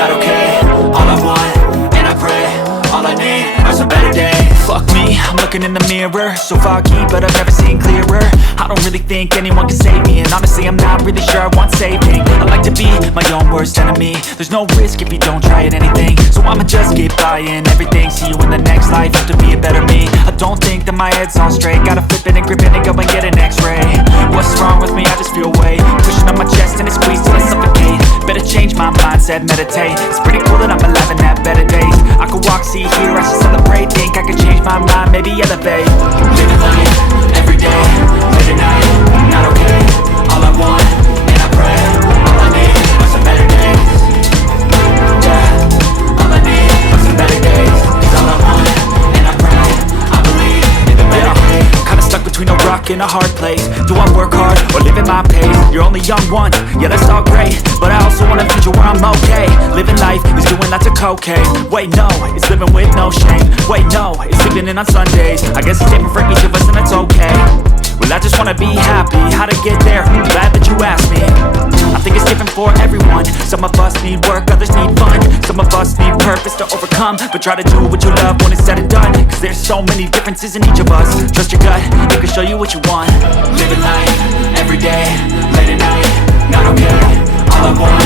not okay. All I want, and I pray, all I need are some better days. Fuck me, I'm looking in the mirror, so foggy, but I've never seen clearer. I don't really think anyone can save me, and honestly I'm not really sure I want saving. I like to be my own worst enemy. There's no risk if you don't try at anything, so I'ma just keep buying everything. See you in the next life, have to be a better me. I don't think that my head's on straight, gotta flip it and grip it and go and get an x-ray. What's wrong with me? I just feel weight pushing on my chest and it squeezes till I suffocate. Better change my mindset, meditate. It's pretty cool that I'm alive and have better days. I could walk, see, hear, I should celebrate. Think I could change my mind, maybe elevate. Living life, everyday, late at night, not okay. All I want, and I pray, all I need are some better days. Yeah, all I need are some better days. 'Cause all I want, and I pray, I believe in the better days. Kinda stuck between a rock and a hard place. Do I work hard or live at my pace? You're only young once, yeah that's all great, but I also want a future where I'm okay. Living life is doing lots of cocaine. Wait no, it's living with no shame. Wait no, it's sleeping in on Sundays. I guess it's different for each of us and that's okay. Well I just wanna be happy, how to get there? I'm glad that you asked me. I think it's different for everyone. Some of us need work, others need fun. Some of us need purpose to overcome. But try to do what you love when it's said and done, 'cause there's so many differences in each of us. Trust your gut, it can show you what you want. Living life, everyday, late at night, not okay. All I want,